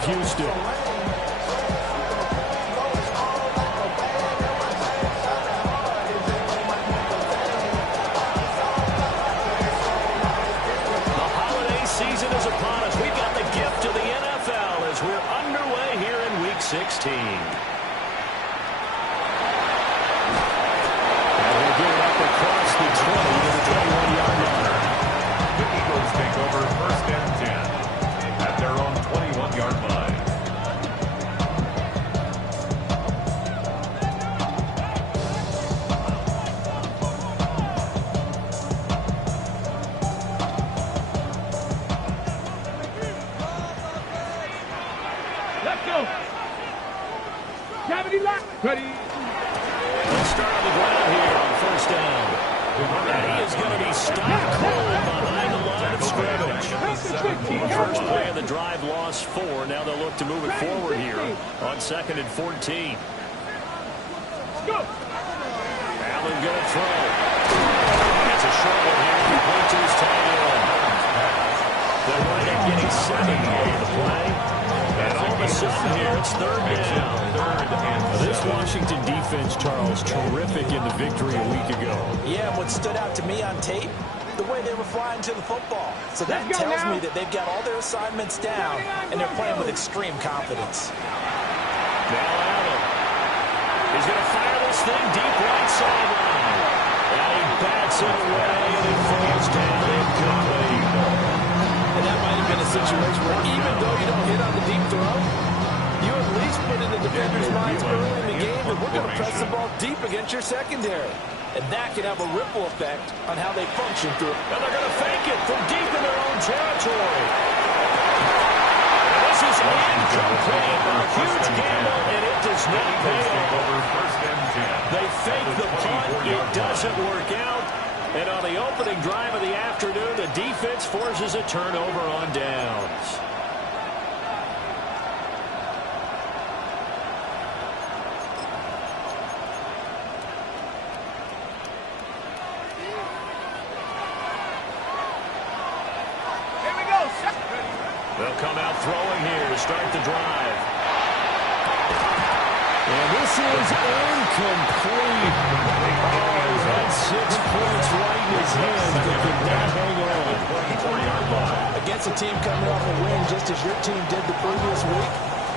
of Houston. Season is upon us. We've got the gift of the NFL as we're underway here in Week 16. And we'll get it up across the 20 to the 21-yard line. The Eagles take over 1st and 10 at their own 21-yard line. Ready. Let's start on the ground here on 1st down. And he is going to be stopped cold behind the line of scrimmage. First play of the drive, lost 4. Now they'll look to move it forward here on 2nd and 14. Allen going to throw. It's a short one here. He points to his tight end. They're right at getting 7 on the play. And all of a sudden here, it's 3rd down. This Washington defense, Charles, terrific in the victory a week ago. Yeah, what stood out to me on tape, the way they were flying to the football. So that tells me that they've got all their assignments down, and they're playing with extreme confidence. Now Allen. He's going to fire this thing deep right sideline. And he bats it away, and it falls down incomplete. And that might have been a situation where even though you don't hit on the deep throw, you at least put in the defender's minds early in the game that we're going to press the ball deep against your secondary. And that can have a ripple effect on how they function through it. And they're going to fake it from deep in their own territory. This is incomplete. A huge gamble, and it does not pay off. They fake the punt. It doesn't work out. And on the opening drive of the afternoon, the defense forces a turnover on downs. They'll come out throwing here to start the drive. And this is incomplete. Oh, he's had 6 points right in his hands, but could not hang on. Against a team coming off a win just as your team did the previous week,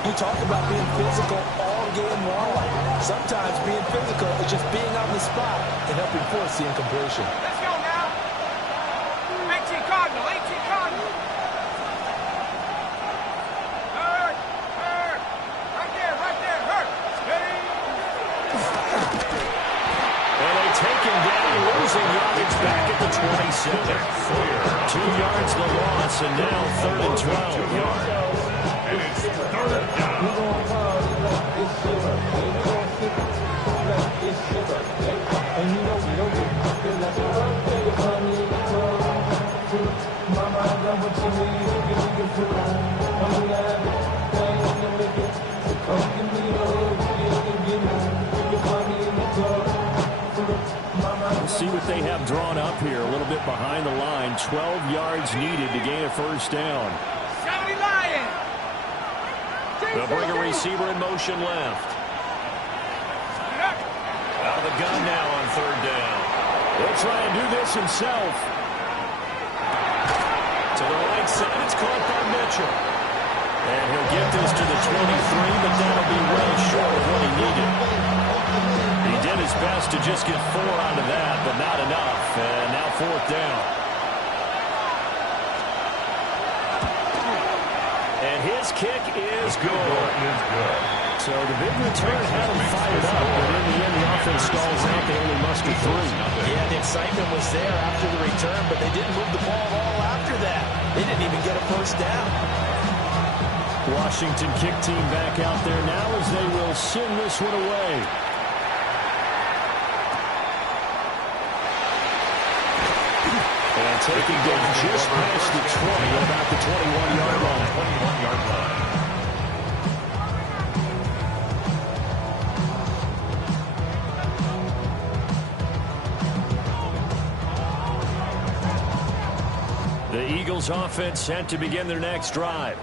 you talk about being physical all game long. Sometimes being physical is just being on the spot and helping force the incompletion. Let's go now. 18 Cardinal, 18 Cardinal. Losing yardage back at the 27. 2 yards the loss, and now 3rd and 12. And it's 3rd down. We'll see what they have drawn up here. A little bit behind the line. 12 yards needed to gain a 1st down. 70 Lions. They'll bring a receiver in motion left. Out of the gun now on 3rd down. He'll try and do this himself. To the right side, it's caught by Mitchell. And he'll get this to the 23, but that'll be well short of what he needed. He did his best to just get 4 onto that, but not enough. And now 4th down. And his kick is good. So the big return had him fired up, but in the end the offense stalls out. They only muster 3. Yeah, the excitement was there after the return, but they didn't move the ball at all after that. They didn't even get a 1st down. Washington kick team back out there now as they will send this one away. And taking down just past the 20, about the 21-yard line. 21-yard line. The Eagles offense set to begin their next drive.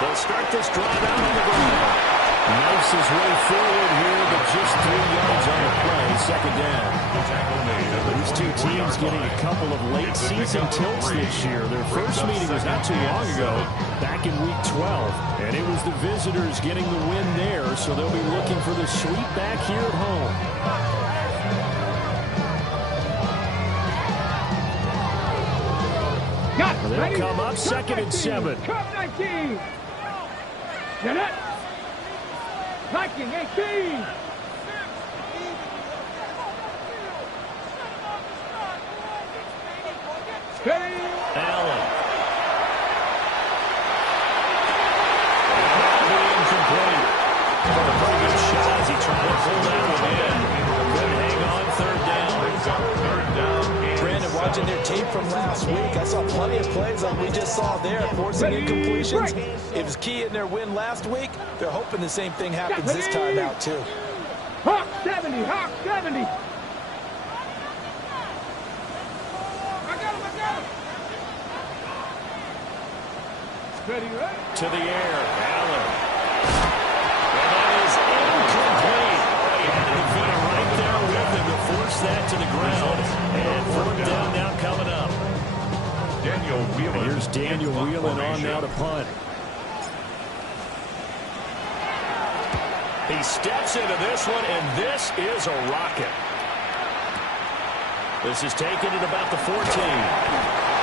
They'll start this drive out on the ground. Knifes his way forward here, but just 3 yards on the play. Second down. These two teams getting a couple of late season tilts this year. Their first meeting was not too long ago, back in week 12. And it was the visitors getting the win there, so they'll be looking for the sweep back here at home. They'll come up second and 7. Cup 19. Get it. Viking 18. Steady. Allen. Incomplete. A pretty good shot as he tried to pull that one in. Couldn't hang on. Third down. Brandon, watching their tape from last week, I saw plenty of plays like we just saw there, forcing incompletions. It was key in their win last week. They're hoping the same thing happens this time out, too. Hawk 70. Hawk 70. I got him. Steady, right? To the air. Allen. And that is incomplete. He had the defender right there with him to force that to the ground. And fourth down now coming up. Daniel Whelan. Here's Daniel Whelan on now to punt. He steps into this one, and this is a rocket. This is taken at about the 14.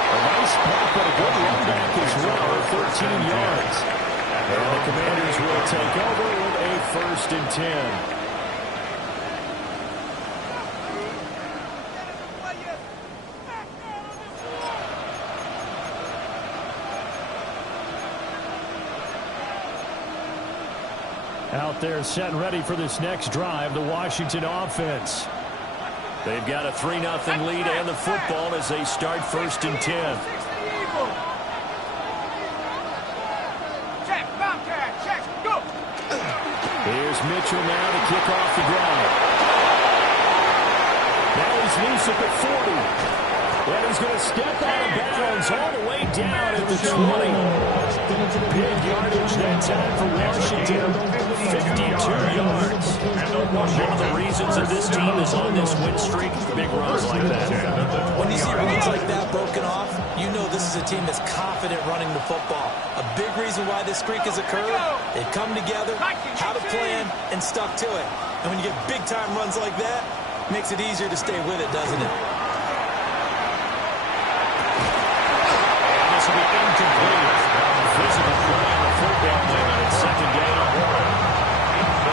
A nice punt, but a good run back as well, 13 yards. And the Commanders will take over with a 1st and 10. Out there set and ready for this next drive, the Washington offense. They've got a 3-0 lead and the football as they start 1st and 10. Check, Bobcat, check, go. Here's Mitchell now to kick off the drive. Now he's loose at the 40. And he's going to step out of bounds all the way down at the 20. Big yardage that time for Washington. 52 yards. One of the reasons that this team is on this win streak, big runs like that. When you see runs like that broken off, you know this is a team that's confident running the football. A big reason why this streak has occurred, they've come together, had a plan, and stuck to it. And when you get big-time runs like that, it makes it easier to stay with it, doesn't it? And this will be incomplete. Physical play on the football movement at second down.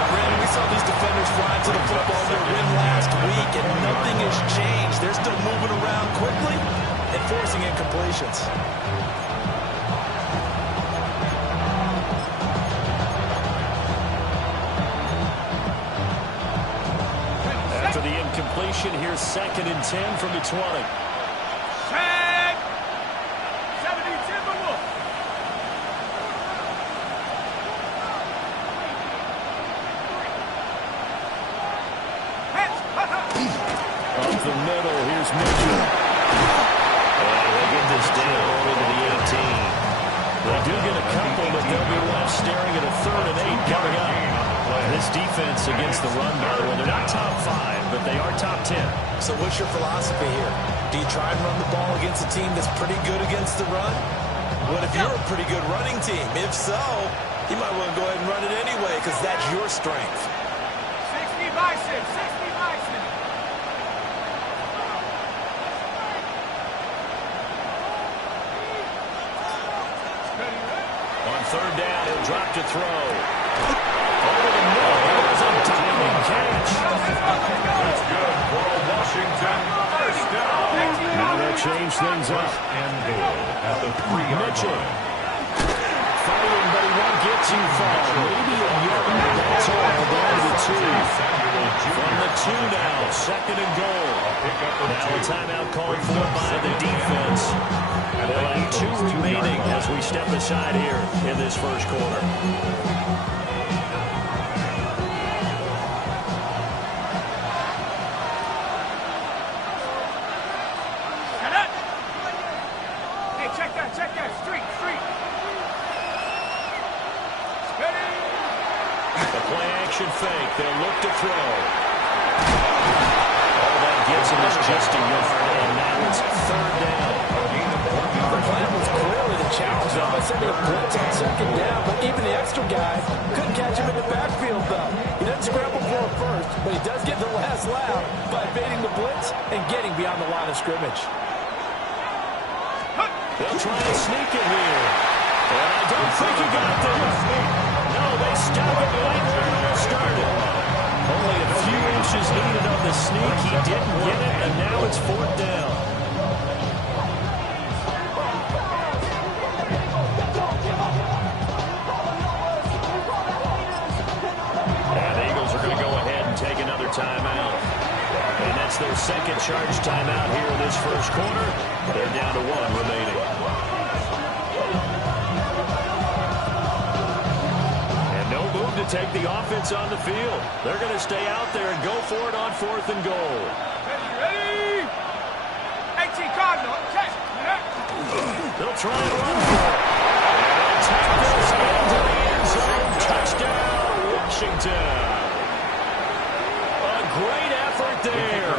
Brandon, we saw these defenders flying to the football in their win last week, and nothing has changed. They're still moving around quickly and forcing incompletions. After the incompletion, here's 2nd and 10 from the 20. Check. 70, Timberwolf. Up the middle, here's Mitchell. And they get this down into the 18. They do get a couple, but they'll be left staring at a 3rd and 8 coming up. This defense against the run, by the way, they're not top 5, but they are top 10. So what's your philosophy here? Do you try and run the ball against a team that's pretty good against the run? What if you're a pretty good running team? If so, you might want to go ahead and run it anyway because that's your strength. 60 Bison, 60 Bison. On 3rd down, he'll drop to throw. Over the middle, there's a diving catch. That's good for Washington. First down. Now they'll change things up. And goal at the 3-yard Mitchell. line. Fighting, but he won't get too far. Maybe a yard. That's all down to the 2. From the 2 now, 2nd and goal. Now a timeout called for by the defense. They'll have 2 remaining as we step aside here in this first quarter. Shut up. Hey, check that. Street. Steady. The play action fake. They'll look to throw. All that gets him is just a yard, and now it's third down. The plan was clearly to challenge them by sending a blitz on second down, but even the extra guys couldn't catch him in the backfield, though. He doesn't scramble for it first, but he does get the last laugh by evading the blitz and getting beyond the line of scrimmage. They'll try to sneak it here. And I don't think he got there. No, they stopped it right where it all started. Only a few inches needed on the sneak. He didn't get it, and now it's fourth down. And the Eagles are going to go ahead and take another timeout. And that's their second charge timeout here in this first quarter. They're down to one remaining. And no move to take the offense on the field. They're going to stay out there and go for it on fourth and goal. Ready? 18 Cardinal, check. They'll try and run for it. And take this into the end zone. Touchdown, Washington. A great effort there.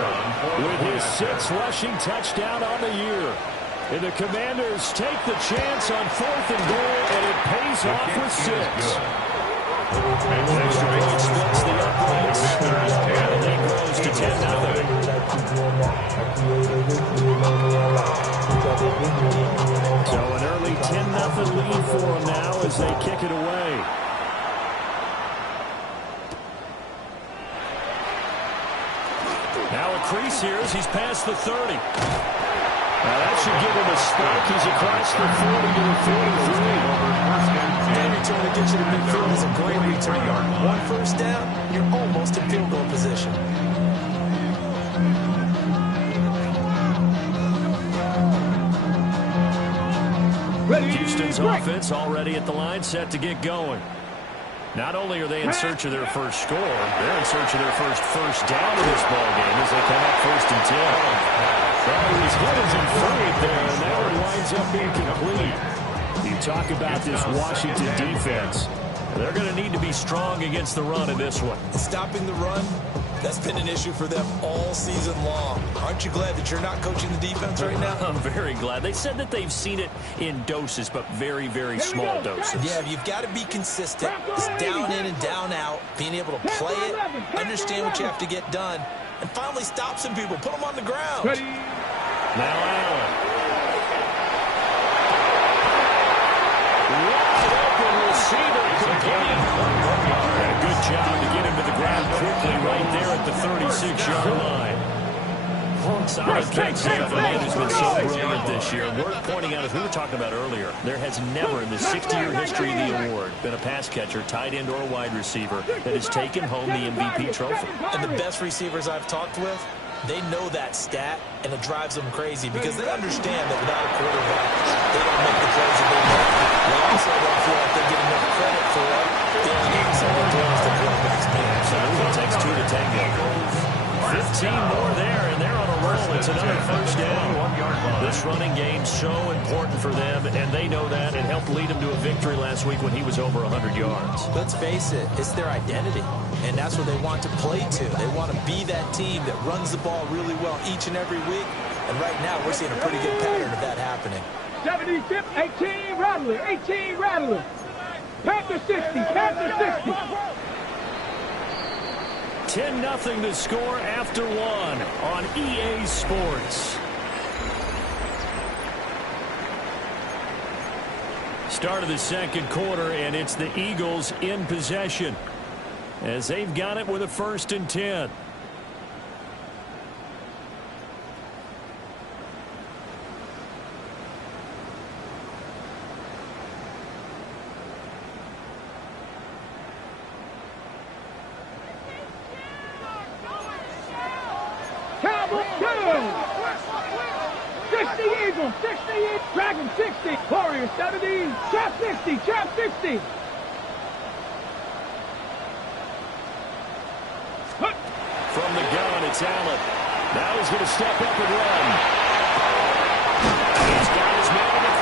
With his sixth rushing touchdown on the year. And the Commanders take the chance on fourth and goal, and it pays off with 6. Extra point splits the uprights. And the lead grows to 10-0. So an early 10-0 lead for them now as they kick it away. Now a crease here as he's past the 30. Now that should give him a spark. He's across the 40 to the 43. That return to get you to midfield is a great return. One first down, you're almost in field goal position. Houston's offense already at the line, set to get going. Not only are they in search of their first score, they're in search of their first down in this ballgame as they come up 1st and 10. Well, he was hit as in front there, and now it winds up being complete. You talk about this Washington defense. They're going to need to be strong against the run in this one. Stopping the run, that's been an issue for them all season long. Aren't you glad that you're not coaching the defense right now? I'm very glad. They said that they've seen it in doses, but very, very small doses. Yeah, you've got to be consistent. It's down in and down out, being able to play it, understand what you have to get done, and finally stop some people, put them on the ground. Now Allen. Wide open receiver. And a good job to get him to the ground quickly right there at the 36-yard line. Solid catch there from him who's been so brilliant this year. Worth pointing out, as we were talking about earlier, there has never in the 60-year history of the award been a pass catcher, tight end, or a wide receiver that has taken home the MVP trophy. And the best receivers I've talked with, they know that stat, and it drives them crazy because they understand that without a quarterback, they don't make the plays that they make. They also don't feel like they get enough credit for it. They only need some of the throws the quarterbacks make. Absolutely. It takes 2 to tango. 15 more there, and they're on a roll. It's another first down. This running game so important for them, and they know that. It helped lead them to a victory last week when he was over 100 yards. Let's face it, it's their identity, and that's what they want to play to. They want to be that team that runs the ball really well each and every week, and right now we're seeing a pretty good pattern of that happening. 70-tip, 18 Rattler, 18 Rattler. Panther 60, Panther 60. 10-0 to score after 1 on EA Sports. Start of the second quarter, and it's the Eagles in possession as they've got it with a 1st and 10. Dragon 60, Warrior 70, Trap 60, Trap 60. From the gun, it's Allen. Now he's going to step up and run. He's got his man in the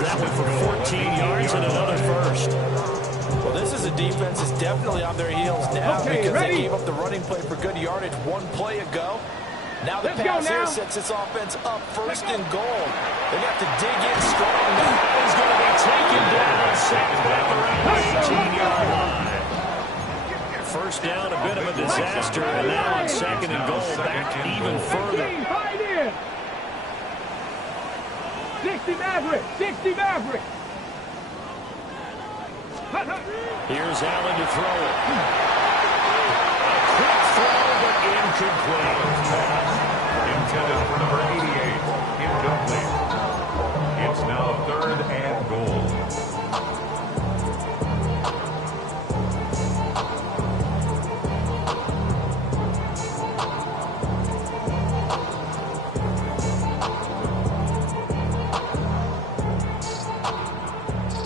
that one for 14 yards and another first. Well, this is a defense that's definitely on their heels now because they gave up the running play for good yardage one play ago. Now the pass here sets this offense up first and goal. They got to dig in strong now. He's going to be taken down, sacked back around the 18-yard line. First down, a bit of a disaster, and now on second and goal, back even further. 60 Maverick, 60 Maverick. Here's Allen to throw it. A quick throw, but incomplete. Intended for number 88. Incomplete. It's now 3rd and goal.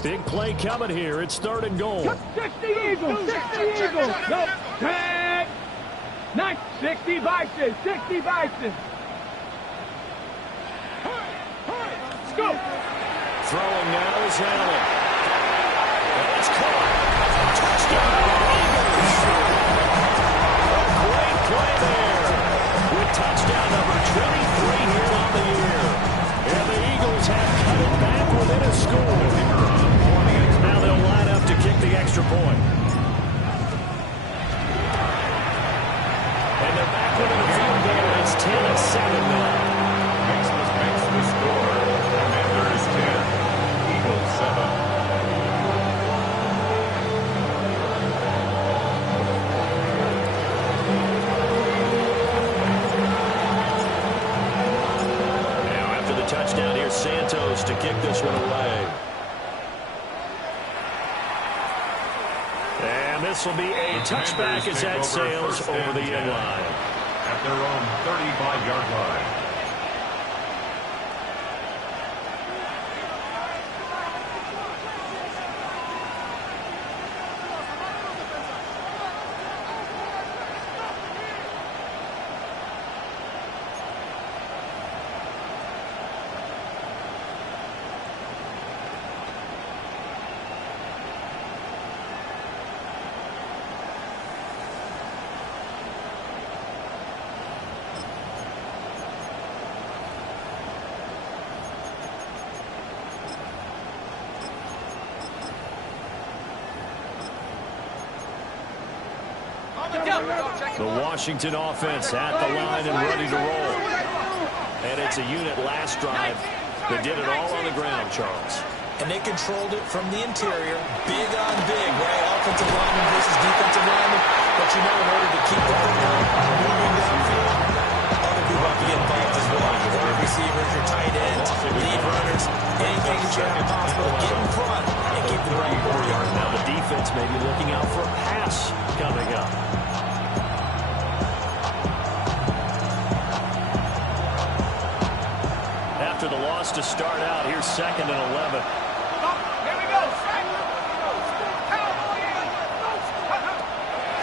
Big play coming here. It's 3rd and goal. 60 Eagles, 60 Eagles. No, 10. 60 Bison, 60 Bison. Let's go. Throwing now is Allen. That's caught. Touchdown, Eagles. A great play there. With touchdown number 23 here on the year. And the Eagles have cut it back within a score. Now they'll line up to kick the extra point. And they're back within the field goal. It's 10-7 now. Makes the score. Commanders 10, Eagles 7. Now after the touchdown, here's Santos to kick this one away. And this will be a touchback as that sails over the end line. At their own 35-yard line. The Washington offense at the line and ready to roll. And it's a unit last drive that did it all on the ground, Charles. And they controlled it from the interior, big on big, right? Offensive lineman versus defensive lineman. But you know, in order to keep the football moving downfield, other people have to get involved as well. Your wide receivers, your tight ends, lead runners, anything that you have possible to get in front and keep the ball 4 yards. Now the defense may be looking out for a pass coming up. After the loss to start out, here's 2nd and 11. Here we go.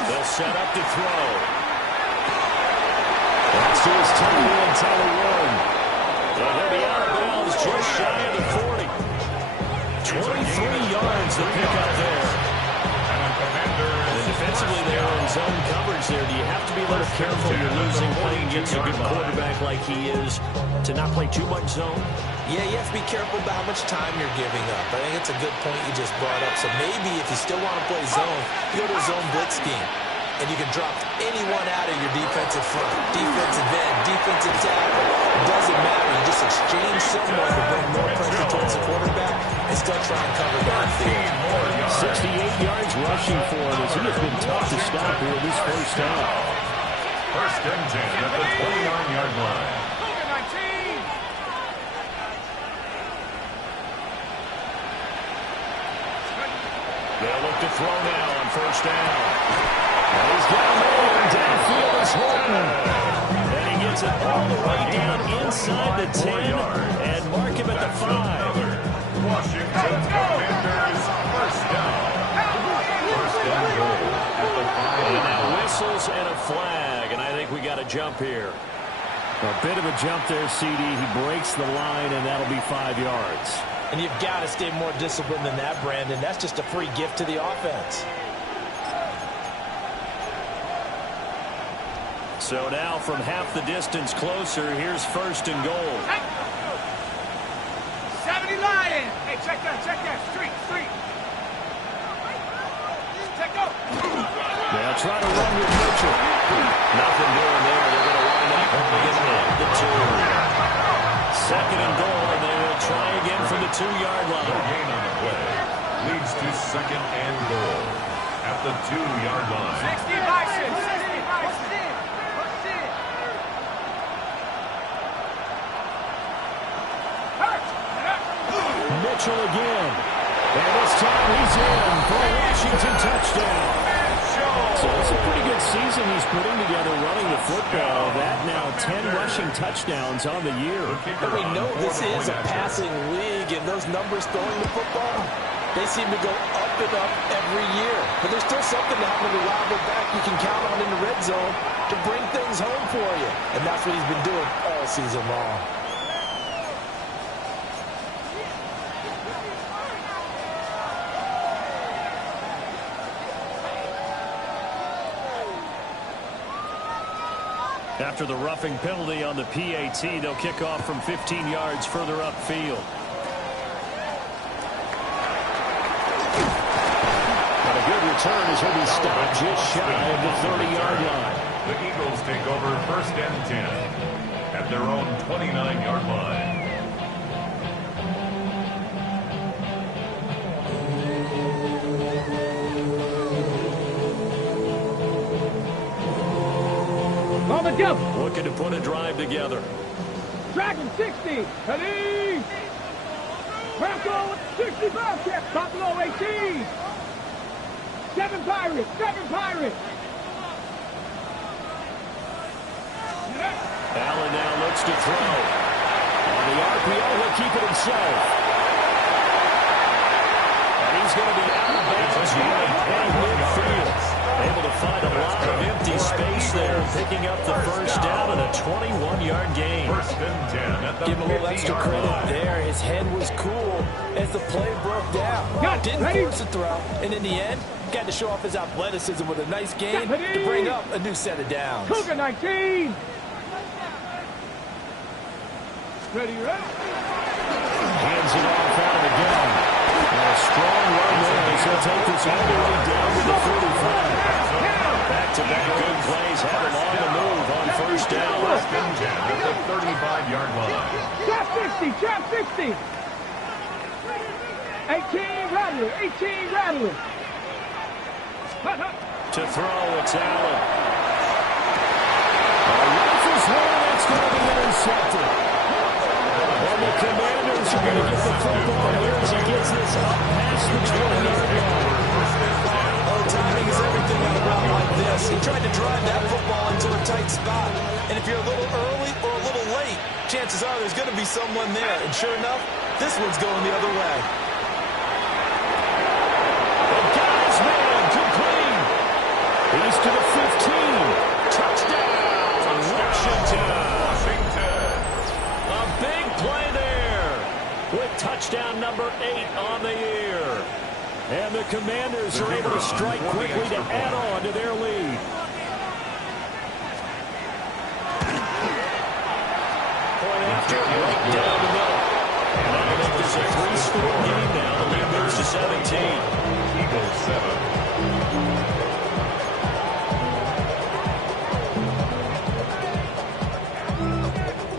They'll set up to throw. That's to his tight end, Tyler Warren. And he'll be out of bounds just shy of the 40. 23 yards to pick up there. And defensively there in zone coverage there, do you have to be a little careful you're losing playing against a good quarterback like he is to not play too much zone? Yeah, you have to be careful about how much time you're giving up. I think it's a good point you just brought up. So maybe if you still want to play zone, you go to a zone blitz scheme. And you can drop anyone out of your defensive front, defensive end, defensive tackle. It doesn't matter. You just exchange someone to bring more pressure towards the quarterback and still try and cover downfield. 68 yards rushing for him as he has been tough to stop here this first half. 1st and 10 at the 29-yard line. They'll look to throw now on 1st down. And he's got a man downfield is Horton. And he gets it all the way down inside the 10 and mark him at the 5. Washington Commanders 1st down. 1st and goal at the 5. And now whistles and a flag. And I think we got a jump here. A bit of a jump there, CD. He breaks the line, and that'll be 5 yards. And you've got to stay more disciplined than that, Brandon. That's just a free gift to the offense. So now from half the distance closer, here's first and goal. Hey. 70 Lions. Hey, check that. Street. Check go. They'll try to run with Mitchell. Nothing doing there. They're going to wind up getting at the 2. Second and goal, and they will try again from the 2-yard line. Gain on the play leads to second and goal at the 2-yard line. 60 Bison. Mitchell again. And this time he's in for a Washington touchdown. So it's a pretty good season he's putting together running the football. That now 10 rushing touchdowns on the year. And we know this is a passing league, and those numbers throwing the football, they seem to go up and up every year. But there's still something to have a reliable back you can count on in the red zone to bring things home for you. And that's what he's been doing all season long. After the roughing penalty on the PAT, they'll kick off from 15 yards further upfield. And a good return as he'll be stopped just shy of the 30-yard line. The Eagles take over first and 10 at their own 29-yard line. On the jump. Looking to put a drive together. Dragon 60. Ready. Bronco 60 Bobcat. Buffalo 18. 7 Pirates. Allen now looks to throw. On the RPO, he'll keep it himself. And he's going to be out of bounds right at midfield. Able to find a lot of empty space there, picking up the first down and a 21-yard gain. First and 10 at the Give him a little extra 50-yard credit line. there. His head was cool as the play broke down. Didn't force a throw, and in the end, got to show off his athleticism with a nice gain to bring up a new set of downs. Cougar 19. Ready. Hands it off out of the gun. And a strong run there as he'll take this all the way down to the 45. Back-to-back good plays have him on the move on first down. First and 10 at the 35-yard line. Trap 60. 18 Rattler. To throw, it's Allen. Rifles one, that's going to be intercepted. And the Commanders are going to get the football here as he gets this up past the 20-yard line. Oh, timing is everything on a run like this. He tried to drive that football into a tight spot. And if you're a little early or a little late, chances are there's going to be someone there. And sure enough, this one's going the other way. He's to the 15. Touchdown, Washington. A big play there with touchdown number 8 on the year. And the Commanders are able to strike quickly to add on to their lead. Point after, right down the middle. And I think there's a 3-score game now. The lead moves to 17. Eagles 7.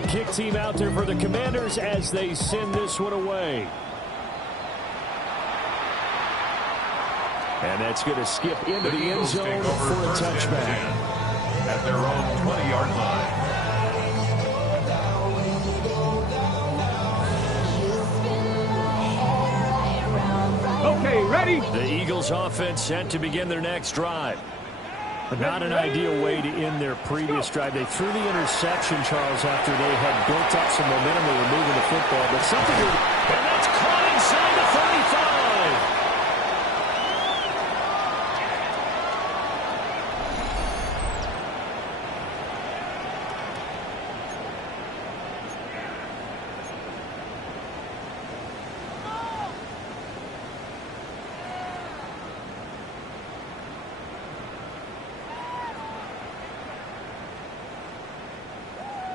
Kick team out there for the Commanders as they send this one away. And that's going to skip into the end zone for a touchback. At their own 20-yard line. Okay, ready? The Eagles offense set to begin their next drive. But not an ideal way to end their previous drive. They threw the interception, Charles, after they had built up some momentum. They were moving the football. But something to... And that's caught inside the 35.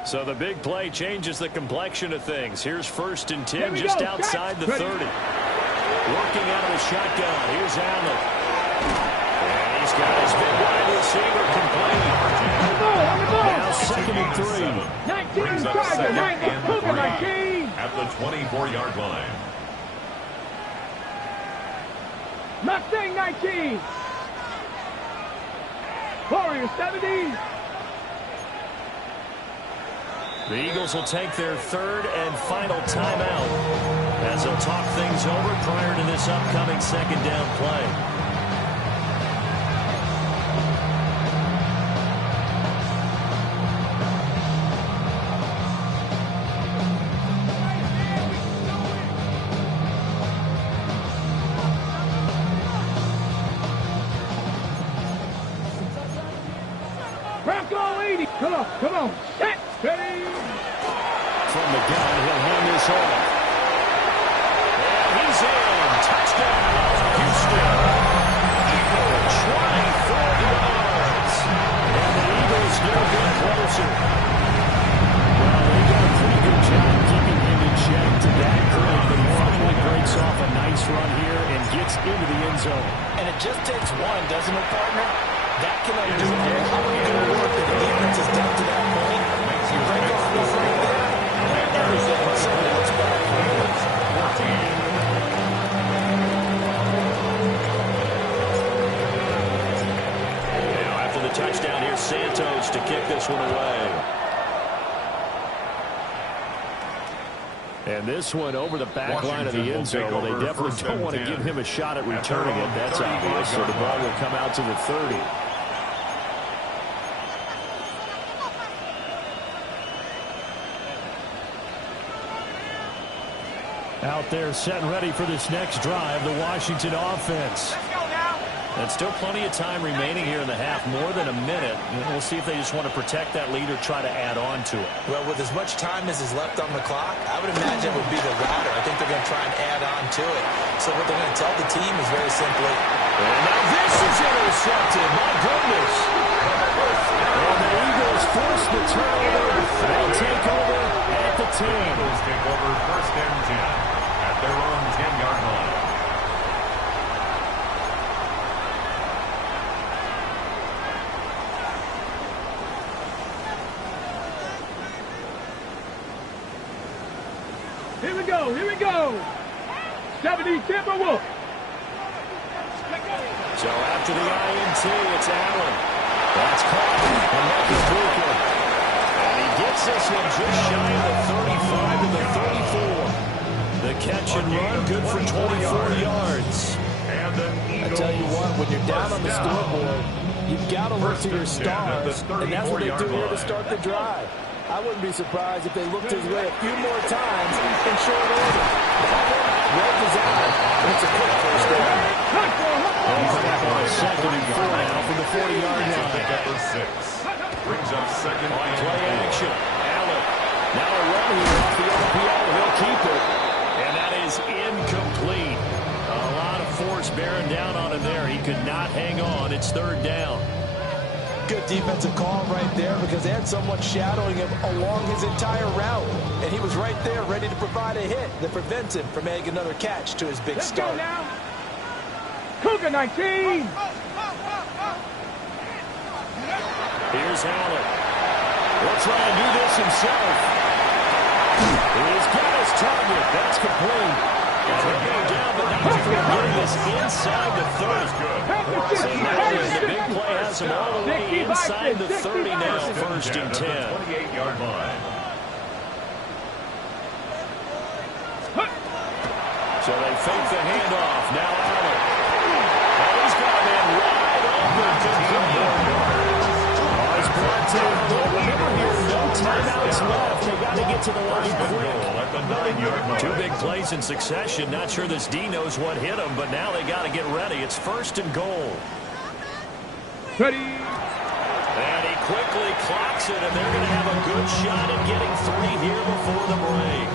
So the big play changes the complexion of things. Here's 1st and 10 just outside the 30. Working out of the shotgun. Here's Allen. And he's got his big wide receiver complete. Now 2nd and 3. 19 at the 24-yard line. Mustang 19. Warriors 70. The Eagles will take their 3rd and final timeout as they'll talk things over prior to this upcoming 2nd down play. Bronco 80. Come on. Set. Ready. From the gun, he'll hand this off. And he's in. Touchdown, Houston. 24 yards. And the Eagles get a bit closer. Well, they did a pretty good job keeping him in check to that point, but he finally breaks off a nice run here and gets into the end zone. And it just takes one, doesn't it, partner? That can undo it. How are you going to work if the defense is down to that point? You break off one right there, and everything suddenly looks better. Now, after the touchdown, here's Santos to kick this one away. And this one over the back line of the end zone. Well, they definitely don't want to give him a shot at returning it. That's obvious. So the ball will come out to the 30. Out there set and ready for this next drive, the Washington offense. And still plenty of time remaining here in the half, more than a minute. We'll see if they just want to protect that lead or try to add on to it. Well, with as much time as is left on the clock, I would imagine it would be the latter. I think they're going to try and add on to it. So what they're going to tell the team is very simply, and now this is intercepted. My goodness. And the Eagles force the turnover. They'll take over at the 10. Eagles take over 1st and 10 at their own 10-yard line. Here we go. 70 Timberwolves. So after the INT, it's Allen. That's caught. And Marcus Booker. And he gets this one just shy of the 35 to the 34. The catch and run, good for 24 yards. I tell you what, when you're down on the scoreboard, you've got to look to your stars, and that's what they do here to start the drive. I wouldn't be surprised if they looked his way a few more times in short order. Well designed, and it's a quick first down. He's back on a 2nd and 4 now from the 40-yard line. Number 6 brings up 2nd and Play action. Allen. Now a run here off the RPO. He'll keep it. And that is incomplete. A lot of force bearing down on him there. He could not hang on. It's 3rd down. Good defensive call right there because they had someone shadowing him along his entire route. And he was right there ready to provide a hit that prevents him from making another catch to his big start. Let's go now. Cougar 19. Here's Allen. Will try and do this himself. He's got his target. That's complete. And they're going down, but not before getting this inside the 30. So now the big play has him all the way inside the 30 now, 1st and 10. 28-yard line. So they fake the handoff. Now Allen. Oh, he's got a man wide open. He's brought to, remember here, no timeouts left. They got to get to the line quick. At the 9-yard line. 2 big plays in succession. Not sure this D knows what hit him, but now they got to get ready. It's 1st and goal. Ready. And he quickly clocks it, and they're going to have a good shot at getting 3 here before the break.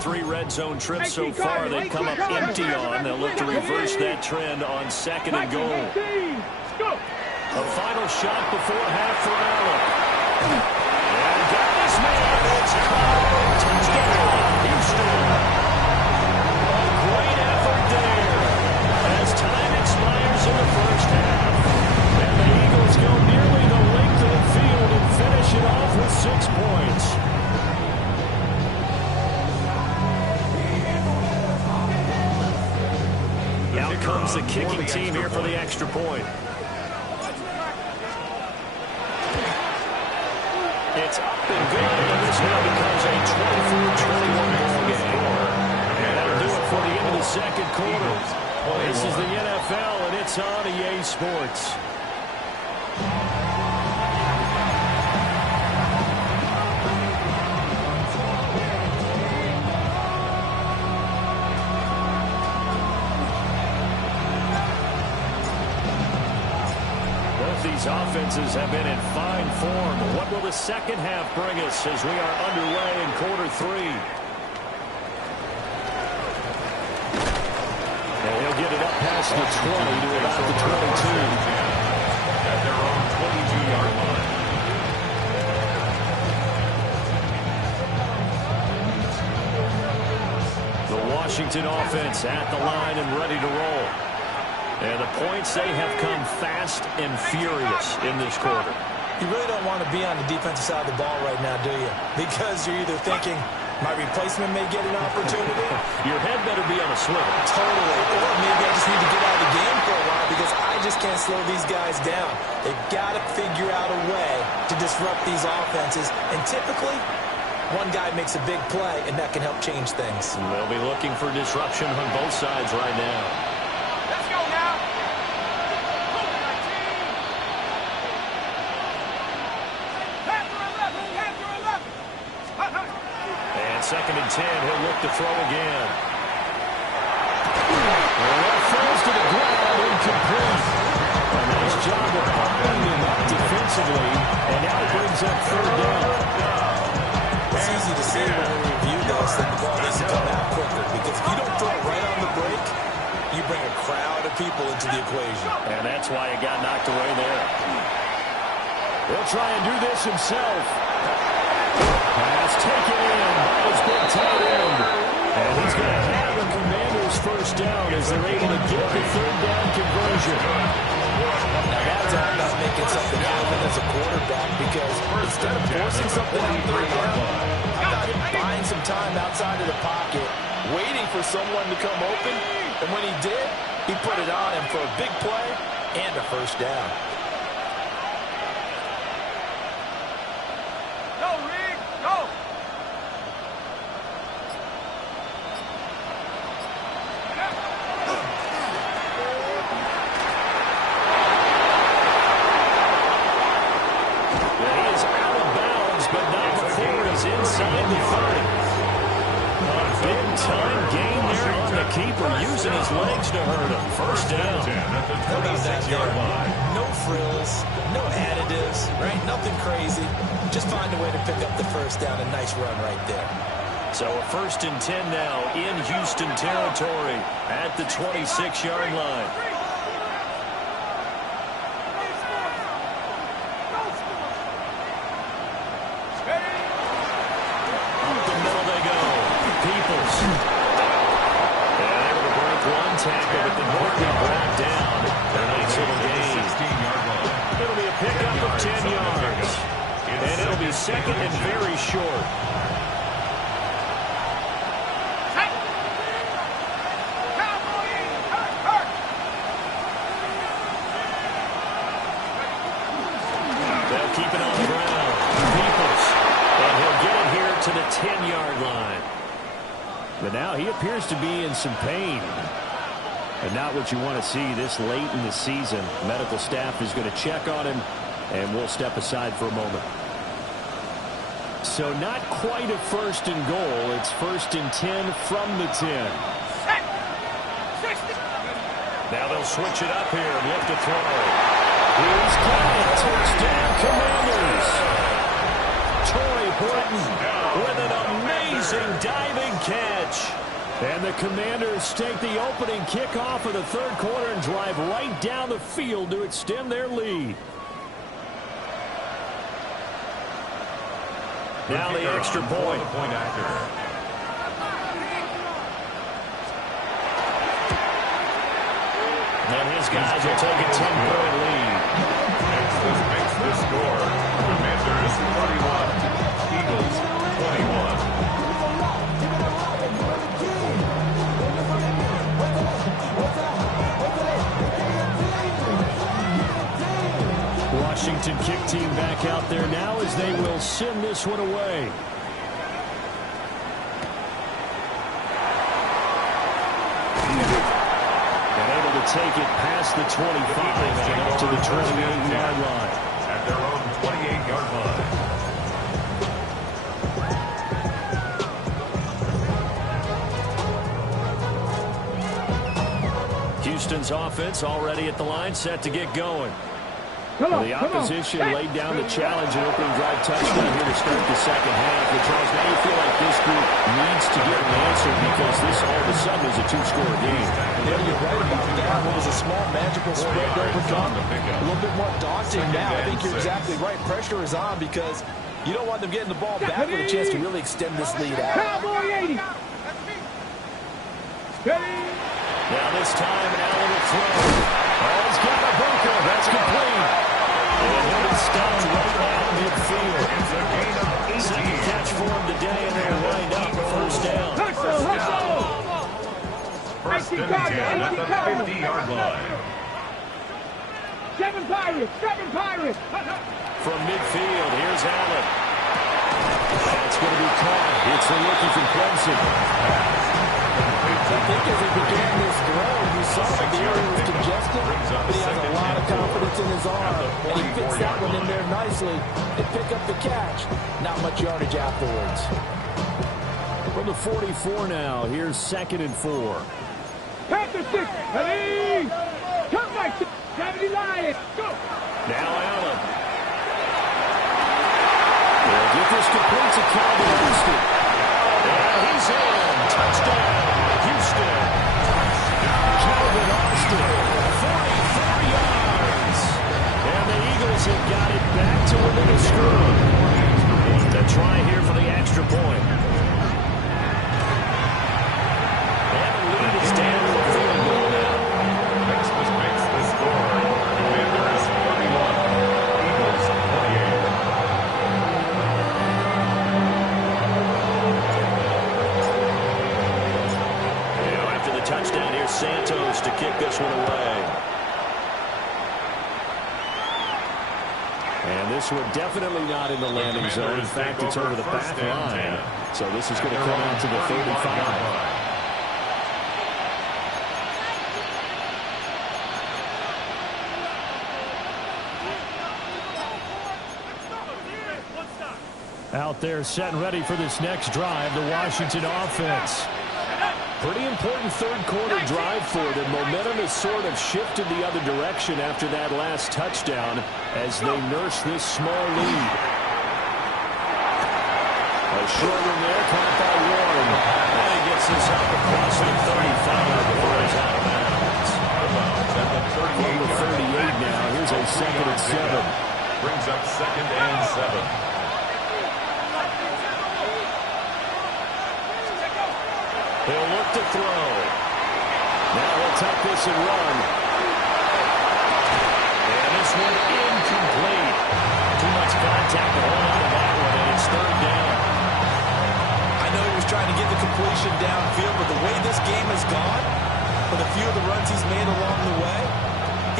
3 red zone trips so far they've come up empty on. They'll look to reverse that trend on 2nd and goal. A final shot before half for Allen. And got this man. It's caught. Touchdown, Houston. A great effort there as time expires in the first half. And the Eagles go nearly the length of the field and finish it off with 6 points. Out comes the kicking team here for the extra point. It's up and good, and this now becomes a 24-21 ball game. And that'll do it for the end of the second quarter. This is the NFL, and it's on EA Sports. These offenses have been in fine form. What will the second half bring us as we are underway in quarter 3? And he'll get it up past the 20 to about the 22. At their own 22-yard line. The Washington offense at the line and ready to roll. And the points, they have come fast and furious in this quarter. You really don't want to be on the defensive side of the ball right now, do you? Because you're either thinking, my replacement may get an opportunity. Your head better be on a swivel. Totally. Or maybe I just need to get out of the game for a while because I just can't slow these guys down. They've got to figure out a way to disrupt these offenses. And typically, one guy makes a big play, and that can help change things. They'll be looking for disruption on both sides right now. Second and 10, he'll look to throw again. Well, that falls to the ground, incomplete. A nice job of bumping him up defensively, and now it brings up 3rd down. It's easy to see when we review this that the ball needs to come out quicker, because if you don't throw it right on the break, you bring a crowd of people into the equation. And that's why it got knocked away there. He'll try and do this himself. Pass taken in by his big tight end. And he's going to have the Commanders' 1st down as they're able to get the 3rd down conversion. Now that's all about making something happen as a quarterback, because instead of forcing something on 3rd down, how about him buying some time outside of the pocket, waiting for someone to come open, and when he did, he put it on him for a big play and a 1st down. Inside the 30. A big-time gain there on the keeper, using his legs to hurt him. 1st down. At the 26-yard line. No frills, no additives, right? Nothing crazy. Just find a way to pick up the 1st down. A nice run right there. So a 1st and 10 now in Houston territory at the 26-yard line. Tackle, but then Morgan brought down. A nice little gain. 16-yard line. It'll be a pickup of 10 yards. And it'll be 2nd and very short. They'll keep it on the ground. Peoples. And he'll get it here to the 10-yard line. But now he appears to be in some pain. And not what you want to see this late in the season. Medical staff is going to check on him, and we'll step aside for a moment. So not quite a 1st and goal. It's 1st and 10 from the 10. Now they'll switch it up here and look to throw. He's got it. Touchdown, Commanders. Torrey Horton with an amazing amazing diving catch. And the Commanders take the opening kickoff of the third quarter and drive right down the field to extend their lead. Now the extra point. And his guys will take a 10-point lead. This makes the score. Commanders 41, Eagles 21. Washington kick team back out there now as they will send this one away. And able to take it past the 25 and up to the 28-yard line. At their own 28-yard line. Houston's offense already at the line, set to get going. The opposition laid down the challenge and opening drive touchdown here to start the second half. But Charles, now you feel like this group needs to get an answer because this all of a sudden is a two-score game. Yeah, you're right about that. It was a small magical spread to overcome. A little bit more daunting now. I think you're exactly right. Pressure is on because you don't want them getting the ball back with a chance to really extend this lead out. Cowboy 80. Now this time, Allen will throw. Oh, he's got a bunker. That's complete. And he'll be stopped right at midfield. Second catch for him today, and they'll wind up first down. First and 10 at the 50-yard line. Seven Pirates. From midfield, here's Allen. That's going to be caught. It's the rookie from Clemson. I think as he began this throw, you saw that the area was congested, but he has a lot of confidence in his arm, and he fits that one in there nicely and pick up the catch. Not much yardage afterwards. From the 44 now, here's 2nd and 4. Panther 6. Ready. Come back. 70 Lions. Go. Now Allen. They'll get this complete to Calvin Austin. And he's in. Touchdown. Houston. Calvin Austin, 44 yards. And the Eagles have got it back to within a score. The try here for the extra point. And the lead is down to a field goal now. Makes the score. Commanders 41, Eagles 28. Touchdown here, Santos to kick this one away. And this one definitely not in the landing zone. In fact, it's over the back line. So this is going to come out to the 35. Out there set and ready for this next drive, the Washington offense. Pretty important third quarter drive for them. Momentum has sort of shifted the other direction after that last touchdown as they nurse this small lead. A short one there, caught by Warren. And he gets this up across the 35 before he's out of bounds. From the 38 now, here's a 2nd and 7. Brings up 2nd and 7. He'll look to throw. Now he'll take this and run. And this one incomplete. Too much contact to hold on to that one, and it's 3rd down. I know he was trying to get the completion downfield, but the way this game has gone, with a few of the runs he's made along the way,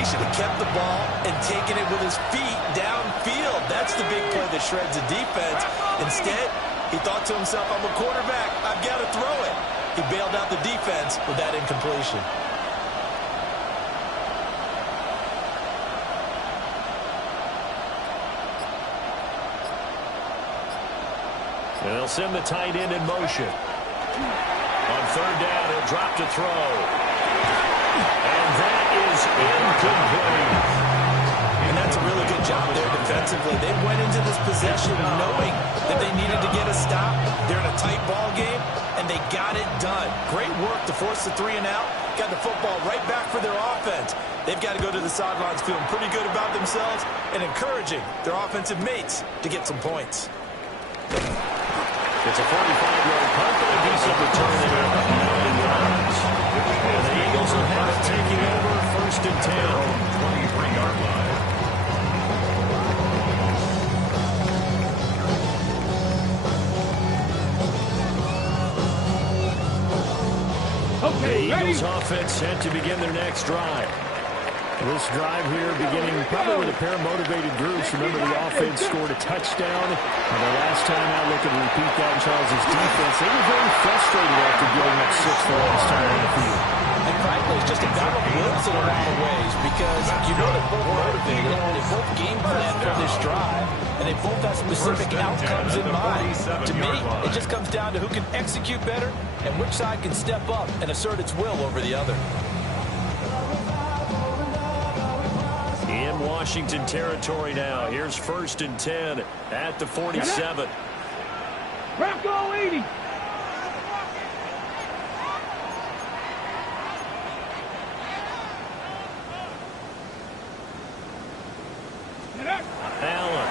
he should have kept the ball and taken it with his feet downfield. That's the big play that shreds the defense. Instead, he thought to himself, I'm a quarterback. I've got to throw it. He bailed out the defense with that incompletion. And they'll send the tight end in motion. On 3rd down, he'll drop to throw. And that is incomplete. And that's a really good job there defensively. defensively. They went into this possession knowing that they needed to get a stop. They're in a tight ball game, and they got it done. Great work to force the 3 and out. Got the football right back for their offense. They've got to go to the sidelines feeling pretty good about themselves and encouraging their offensive mates to get some points. It's a 45-yard punt, but a decent return there at 9 yards. And the Eagles will have it taking over 1st and 10. 23-yard line. The Eagles offense set to begin their next drive. This drive here beginning probably with a pair of motivated groups. Remember, the offense scored a touchdown. And the last time out, looking to repeat that in Charles' defense. They were very frustrated after giving up 6 the last time on the field. And frankly, it's just a battle of wills in a lot of ways because you know they're both motivated, they both game plan for this drive, and they both have specific outcomes in mind. To me, it just comes down to who can execute better and which side can step up and assert its will over the other. In Washington territory now. Here's 1st and 10 at the 47. Bronco 80. Allen.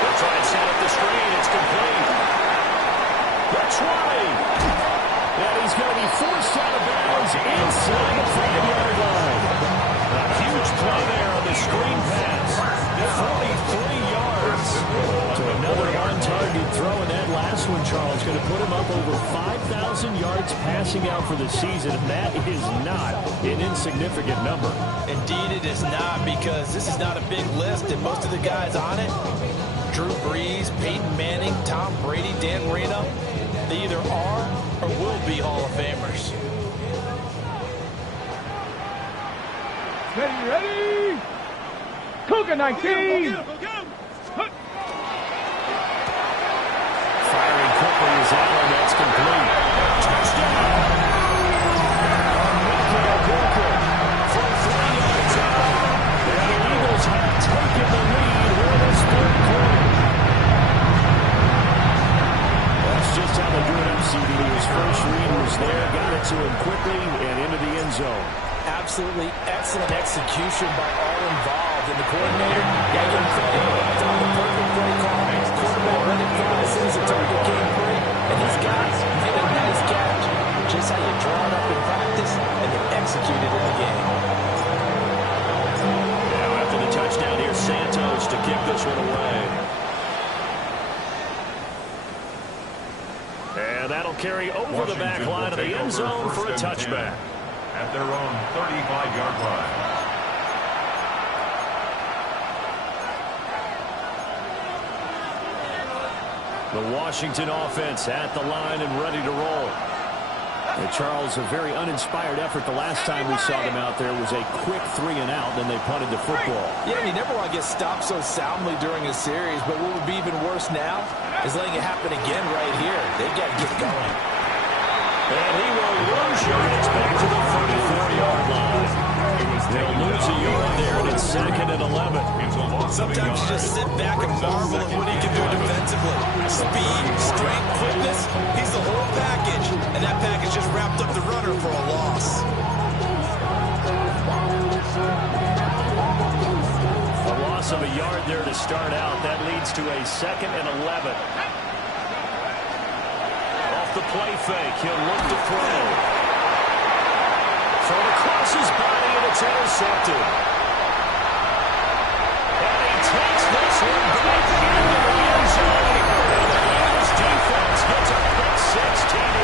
They'll try and set up the screen. It's complete. That's right. And he's going to be forced out of bounds inside the 5-yard line. A huge play there on the screen pass. 43 yards. So another on-target throw, and that last one, Charles, going to put him up over 5,000 yards passing out for the season. And that is not an insignificant number. Indeed it is not, because this is not a big list, and most of the guys on it, Drew Brees, Peyton Manning, Tom Brady, Dan Marino, they either are or will be Hall of Famers. Ready. Cougar 19. Firing quickly is Allen. That's complete. Touchdown! From 3 yards out. And the Eagles have taken the lead here in this 3rd quarter. That's just how they do it, MCD. His first read was there, got it to him quickly, and into the end zone. Absolutely excellent execution by all involved. And the coordinator, got to give him credit. It's on the perfect play call. Quarterback let it fly as soon as the target came free. And these guys made a nice catch. Just how you draw it up in practice and then execute it in the game. Now after the touchdown, here's Santos to kick this one away. And that'll carry over the back line of the end zone for a touchback. At their own 35-yard line. The Washington offense at the line and ready to roll. And Charles, a very uninspired effort the last time we saw them out there was a quick 3 and out, then they punted the football. Yeah, and you never want to get stopped so soundly during a series, but what would be even worse now is letting it happen again right here. They've got to get going. And he will lose yards back to the 34-yard line. They'll lose a yard there, and it's 2nd and 11. Sometimes you just sit back and marvel at what he can do defensively. Speed, strength, quickness, he's the whole package. And that package just wrapped up the runner for a loss. A loss of a yard there to start out. That leads to a 2nd and 11. Off the play fake, he'll look to throw. Throw across his body, and it's intercepted. And he takes this one back into the end zone. And the defense gets a quick 6 TD.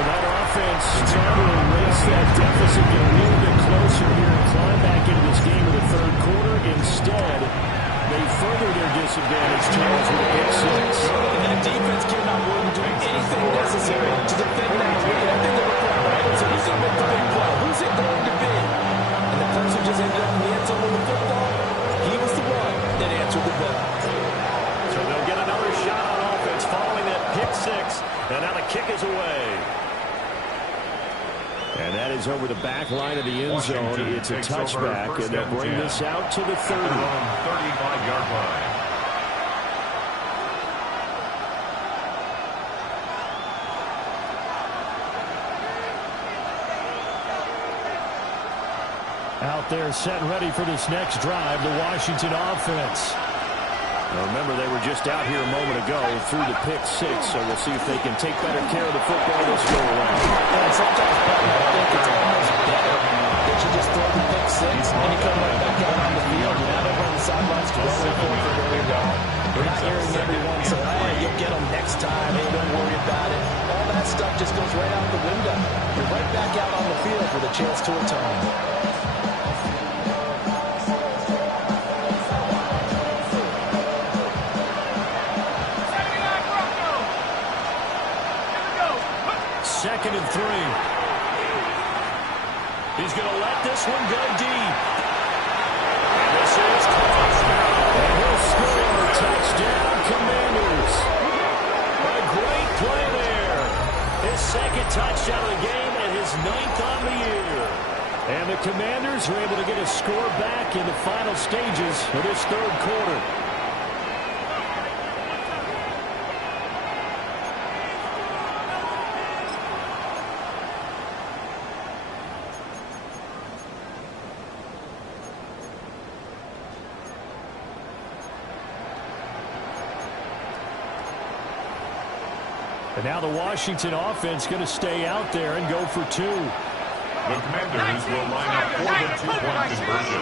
That offense trying to erase that deficit, get a little bit closer here and climb back into this game in the 3rd quarter. Instead, they further their disadvantage, Charles, with a pick 6. And that defense came out willing to do anything necessary to defend that lead. I think they were playing right. So who's going to make the big play? Who's it going to be? And the person who just ended up in the end zone with the football, he was the one that answered the bell. So they'll get another shot on offense following that pick 6. And now the kick is away. And that is over the back line of the end zone. It's a touchback, and they'll bring this out to the 30. 35-yard line. Out there set ready for this next drive, the Washington offense. Now remember, they were just out here a moment ago through the pick six, so we'll see if they can take better care of the football this go around. And sometimes, Buddy, I think it's almost better that you just throw the pick six and you come right back out on the field. You're not over on the sidelines dwelling for where you're going. You're not hearing everyone say, hey, you'll get them next time. Hey, don't worry about it. All that stuff just goes right out the window. You're right back out on the field with a chance to atone. Second and 3. He's going to let this one go deep. And this is close. And he'll score. Touchdown, Commanders. A great play there. His second touchdown of the game and his 9th on the year. And the Commanders are able to get a score back in the final stages of this third quarter. And now the Washington offense going to stay out there and go for 2. The Commanders will line up for the 2-point conversion.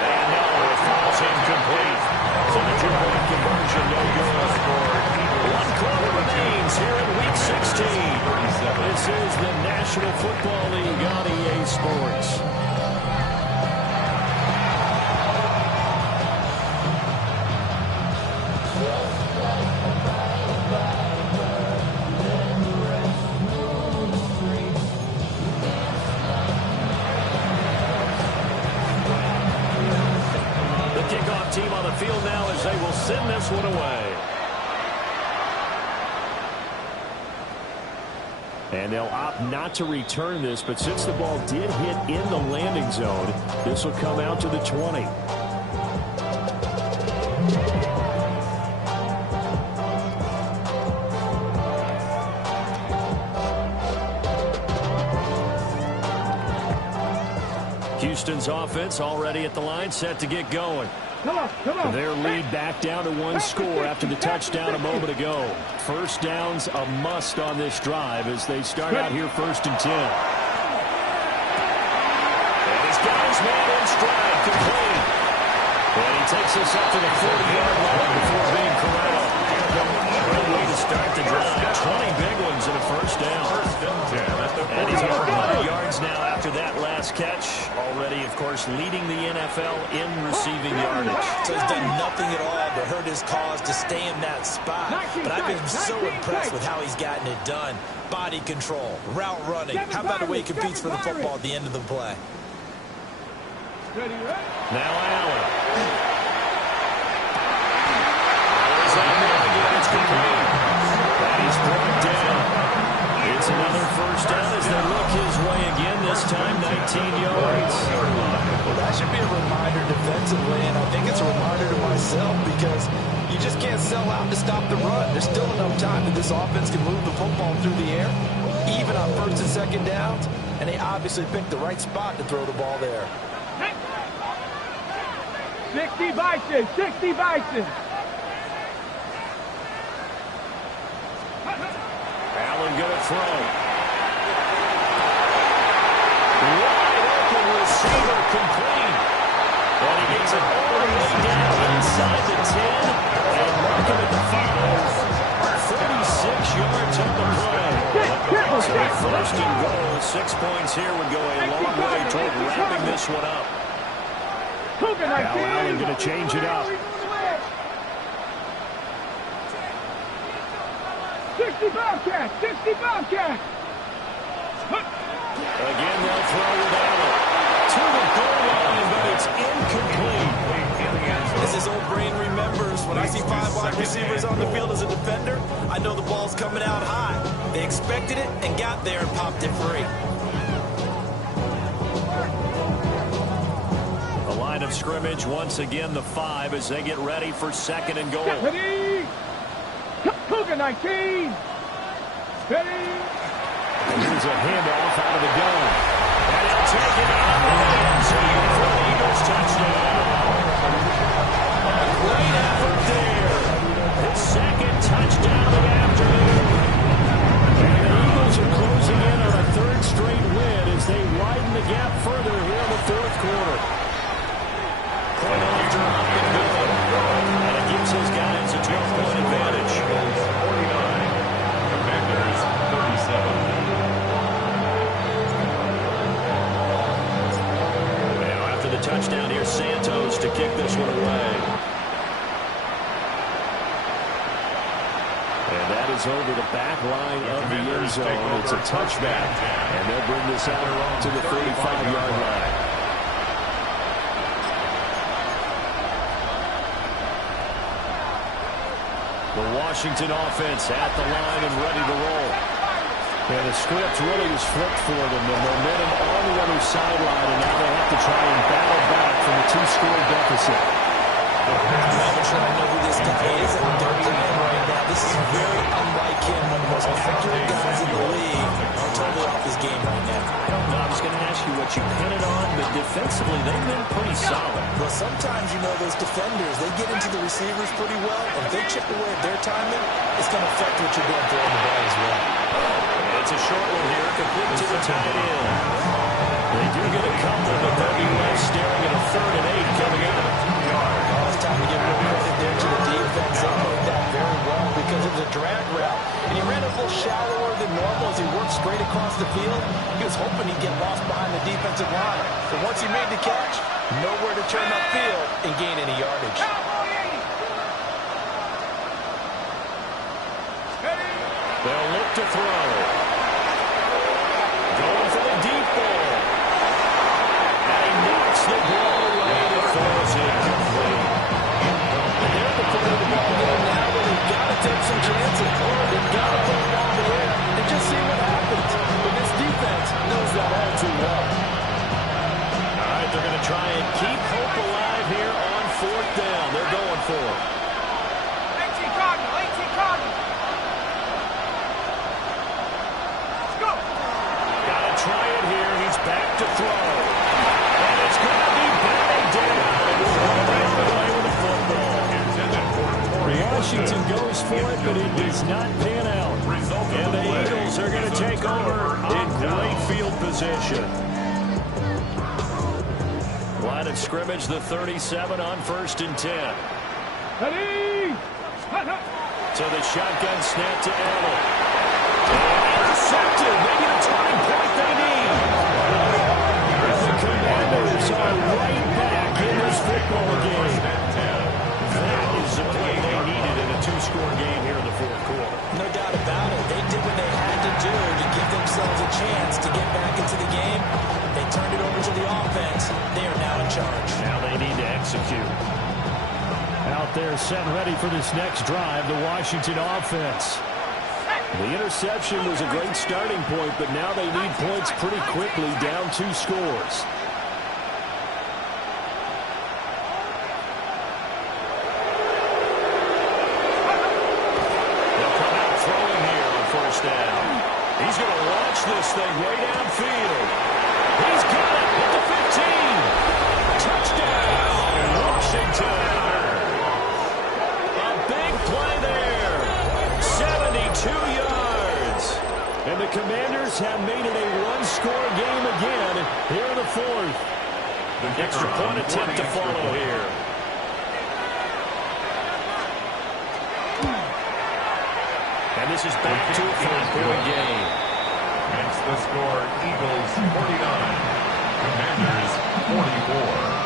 And now the falls incomplete. So the 2-point conversion no good. 1 quarter remains here in Week 16. This is the National Football League on EA Sports. Team on the field now as they will send this one away. And they'll opt not to return this, but since the ball did hit in the landing zone, this will come out to the 20. Houston's offense already at the line, set to get going. Come on. Their lead back down to 1 score after the touchdown a moment ago. First down's a must on this drive as they start out here 1st and 10. And he's got his man in stride, complete. And he takes us up to the 40-yard line before being corralled. Great way to start the drive. 20 big ones in a first down. And he's got 100 yards now after that last catch. Already, of course, leading the NFL in receiving yardage. So he's done nothing at all to hurt his cause to stay in that spot. But I've been so impressed with how he's gotten it done. Body control, route running. How about the way he competes for the football at the end of the play? Now Allen. It's complete. And he's brought down. It's another first down as they look his way again, this time 19 yards. Well, that should be a reminder defensively, and I think it's a reminder to myself because you just can't sell out to stop the run. There's still enough time that this offense can move the football through the air, even on 1st and 2nd downs, and they obviously picked the right spot to throw the ball there. 60 Bison, 60 Bison. Allen going to throw. Wide open receiver, complete. And he gets it all the way down inside the 10 and mark him at the 5. 36 yards on the play. So 1st and goal, 6 points here would go a long way toward wrapping this one up. Now Allen going to change it up. 60 Bobcats, 60 Bobcats. Again, they'll throw with Allen. To the goal line, but it's incomplete. This is old brain remembering. see 5 wide receivers on the field as a defender, I know the ball's coming out high. They expected it and got there and popped it free. The line of scrimmage, once again, the 5 as they get ready for second and goal. Ready. Cougar 19. Ready. Here's a handoff out of the gun. And he'll take it out of the end zone for the Eagles touchdown. A great effort there. His second touchdown of the afternoon. And the Eagles are closing in on a third straight win as they widen the gap further here in the fourth quarter. Point after up and good. And it gives his guys a 12-point advantage. 49. Commanders 37. Touchdown here, Santos to kick this one away. And that is over the back line of the end zone. It's a touchback. And they'll bring this out to the 35-yard line. The Washington offense at the line and ready to roll. And the script really is flipped for them. The momentum on the other sideline, and now they have to try and battle back from a 2-score deficit. I'm not even sure I know who this guy is out there playing right now. This is very unlike him, one of the most accurate guys in the league. I'm totally off his game right now. I don't know. I was going to ask you what you pin it on, but defensively they've been pretty solid. Well, sometimes, you know, those defenders, they get into the receivers pretty well, and if they chip away at their timing, it's going to affect what you're doing throwing the ball as well. It's a short one here, complete to the tight end. They do get a couple, but they'll be left staring at a 3rd and 8 coming up. Oh, it's time to give real credit there to the defense. They played that very well because it was a drag route, and he ran a little shallower than normal as he worked straight across the field. He was hoping he'd get lost behind the defensive line, but once he made the catch, nowhere to turn upfield and gain any yardage. They'll look to throw. Going for the deep ball. And he knocks the ball away and throws it complete. And they're the part of the ball game now where they've got to take some chances. They've got to put the ball in the air and just see what happens. But this defense knows that all too well. All right, they're going to try and keep hope alive here on 4th down. They're going for it. 18 Cardinal, 18 Cardinal. Try it here. He's back to throw. And it's going to be batted down. And we'll run right away with the football. Washington goes for it, but it does not pan out. And the Eagles are going to take over in great field position. Line of scrimmage, the 37 on 1st and 10. Ready. So the shotgun snap to Allen. Intercepted. Maybe the turning point they need. The Commanders are right back in this football game. That is the play they needed in a 2-score game here in the 4th quarter. No doubt about it. They did what they had to do to give themselves a chance to get back into the game. They turned it over to the offense. They are now in charge. Now they need to execute. Out there set ready for this next drive, the Washington offense. The interception was a great starting point, but now they need points pretty quickly, down 2 scores. They'll come out throwing here on 1st down. He's going to launch this thing way downfield. He's got it at the 15. Touchdown, Washington. A big play there. 72 yards. And the Commanders have made it a 1-score game again here in the 4th. The extra point attempt to follow here. And this is back to a 5-point game. Makes the score Eagles 49, Commanders 44.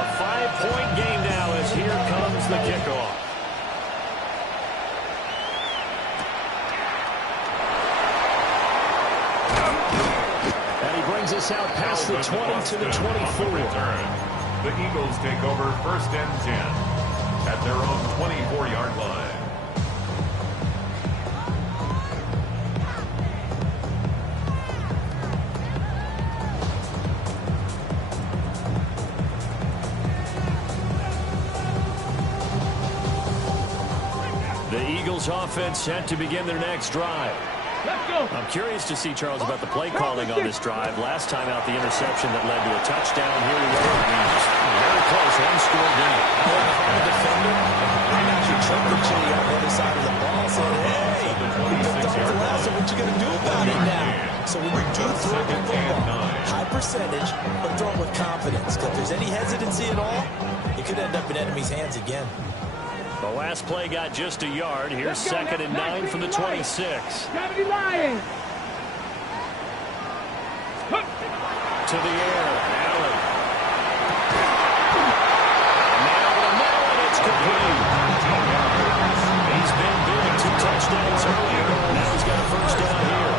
A 5-point game now as here comes the kickoff. And he breaks brings us out past the 20 to the 24. The Eagles take over 1st and 10 at their own 24-yard line. The Eagles offense set to begin their next drive. Let's go. I'm curious to see, Charles, about the play calling on this drive. Last time out, the interception that led to a touchdown. Here we go. Very close, one-score game. I'm a defender. I'm actually choking Chitty on the other side of the ball saying, hey, we picked off the last one. What you going to do about it now? So when you do throw the football, high percentage, but throw it with confidence. Because if there's any hesitancy at all, it could end up in enemy's hands again. The last play got just a yard. Here's 2nd and 9 from the 26. Gravity Lions. To the air. Allen. Now it's complete. He's been big. 2 touchdowns earlier. Now he's got a first down here.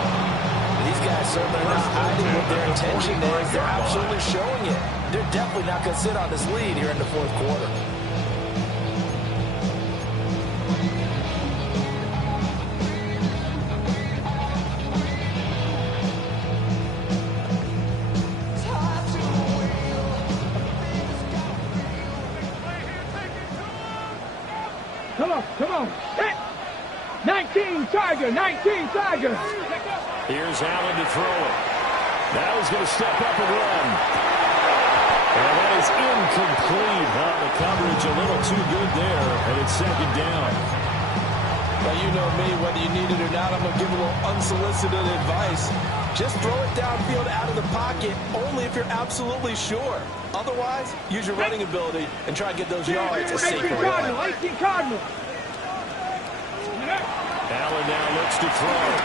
These guys certainly are not hiding what their intention is. They're absolutely showing it. They're definitely not going to sit on this lead here in the 4th quarter. Come on. Set. 19 Tiger. 19 Tiger. Here's Allen to throw it. Now he's going to step up and run. And that is incomplete. The coverage a little too good there, and it's 2nd down. Now, you know me, whether you need it or not, I'm going to give a little unsolicited advice. Just throw it downfield out of the pocket, only if you're absolutely sure. Otherwise, use your running ability and try to get those yards a safer way. 18 Cardinal. Allen now looks to throw.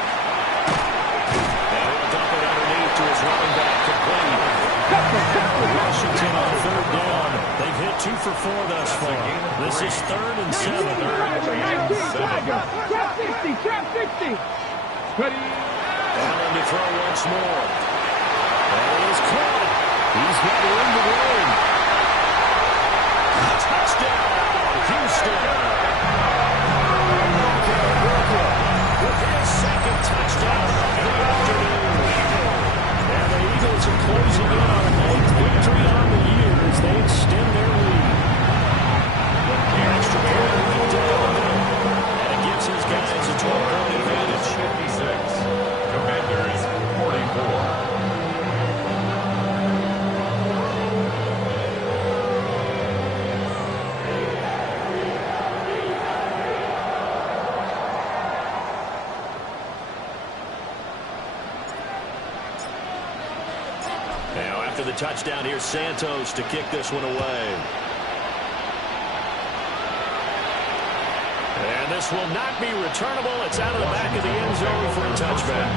And he'll dump it underneath to his running back, complete. Washington on 3rd down. They've hit 2 for 4 thus far. This is 3rd and 7. 19 Tiger. Trap 60. Ready. Allen to throw once more. That is caught. He's got room to run. Touchdown, Houston. With his 2nd touchdown of the afternoon. And the Eagles are closing in on a 9th victory on the year as they extend their lead. The extra point will down. And it gives his guys a 12-point advantage. 56. Commanders 44. Now after the touchdown, here's Santos to kick this one away. And this will not be returnable. It's out of the back of the end zone for a touchback.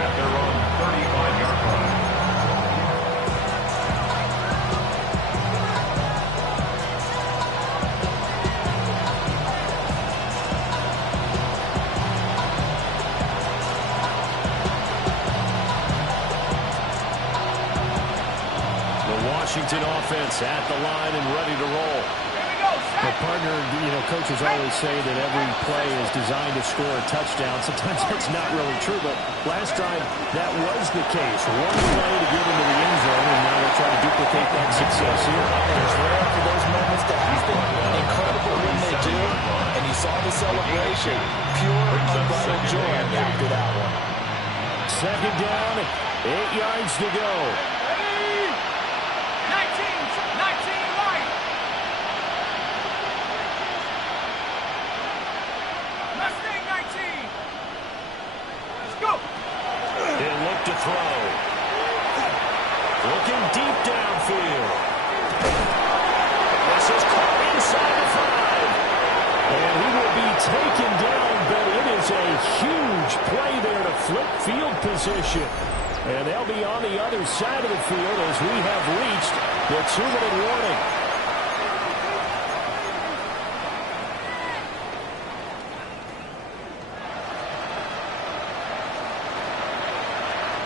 At their own 35-yard line. Washington offense at the line and ready to roll. But partner, coaches always say that every play is designed to score a touchdown. Sometimes that's not really true, but last drive that was the case. One play to get into the end zone, and now they're trying to duplicate that success here. It's rare for those moments to happen. Incredible when they do, and you saw the celebration. Pure, unbridled joy after that one. 2nd down, 8 yards to go. 19 right. Mustang 19. Let's go. He'll look to throw. Looking deep downfield. This is caught inside the 5. And he will be taken down, but it is a huge play there to flip field position. And they'll be on the other side of the field as we have reached the 2-minute warning.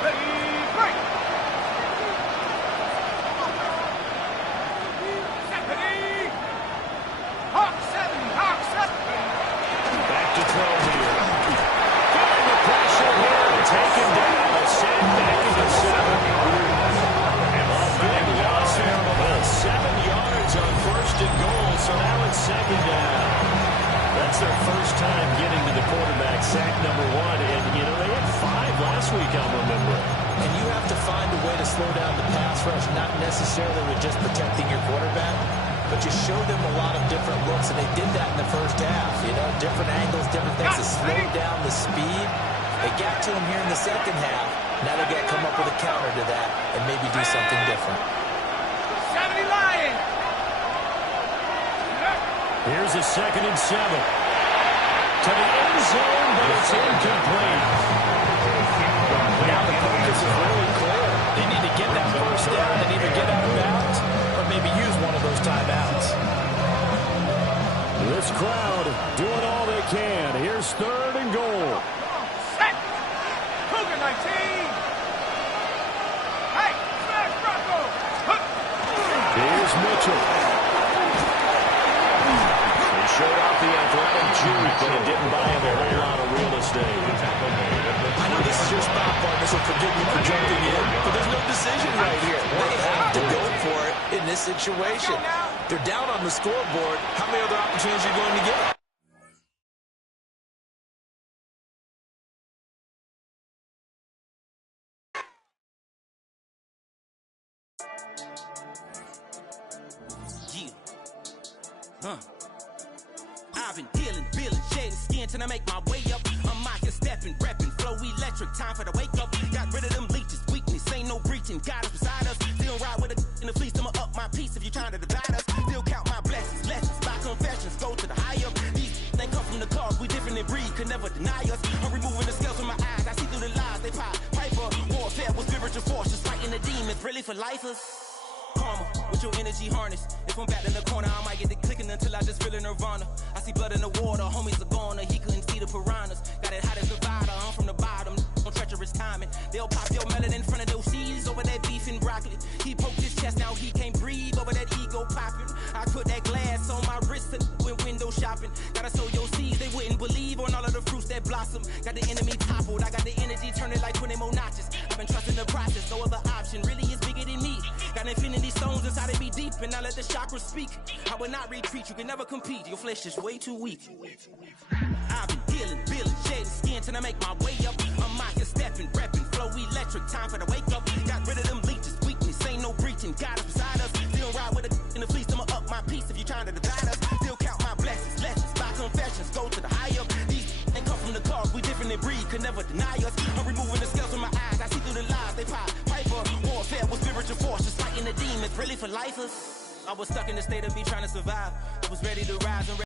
Ready, break. week, I'm remembering. And you have to find a way to slow down the pass rush, not necessarily with just protecting your quarterback, but you show them a lot of different looks, and they did that in the first half. You know, different angles, different things to slow down the speed. They got to him here in the second half. Now they got to come up with a counter to that and maybe do something different. 70 Lions. Here's a 2nd and 7. To the end zone, but it's incomplete. Now the focus is really clear. They need to get that first down and either get out of bounds or maybe use one of those timeouts. This crowd doing all they can. Here's 3rd and goal. Set. Cougar 19. Hey, smash Bronco. Here's Mitchell. He showed off the athletic juke, but it didn't buy him a whole lot of real estate. I know this is your spot, partner, so forgive me for jumping in, but there's no decision right here. They have to go for it in this situation. They're down on the scoreboard. How many other opportunities are you going to get? I've been dealing, billing, shedding skin till I make my way up. I'm out here stepping, repping, flow electric, time for the wake up. Got rid of them leeches, weakness, ain't no breaching. God is beside us, still ride with a in the fleece. I'ma up my piece if you're trying to divide us. Still count my blessings, lessons, by confessions, go to the high up. These they come from the cause, we different in breed, could never deny us. I'm removing the scales from my eyes, I see through the lies they pop. Piper, warfare with spiritual force, just fighting the demons, really for lifers. Karma, with your energy harness. If I'm back in the corner, I might get the clicking until I just feel a nirvana. I see blood in the water, homies are gone, he couldn't see the piranhas. Got it hot as Nevada, I'm from the bottom, on treacherous timing. They'll pop your melon in front of those seeds over that beef and broccoli. He poked his chest, now he can't breathe over that ego popping. I put that glass on my wrist and went window shopping. Gotta sow your seeds, they wouldn't believe on all of the fruits that blossom. Got the enemy toppled, I got the energy turning like 20 more notches. I've been trusting the process, no other option really is bigger than me. Got infinity stones inside of me deep, and I let the chakras speak. I will not retreat, you can never compete. Your flesh is way too weak. I've been dealing, billing, shedding skin till I make my way up. I'm out here stepping, repping, flow electric, time for the wake up. Got rid of them leeches, weakness, ain't no breaching. God is beside us, still ride with a in the fleece. I'ma up my piece if you're trying to divide us. Still count my blessings, lessons, by confessions, go to the high up. These they come from the cause, we different in breed, could never deny us. I'm removing the scales from my eyes, I see through the lies they pop. Piper, warfare with spiritual force, just fighting the demons, really for lifers. I was stuck in the state of me trying to survive. I was ready to rise and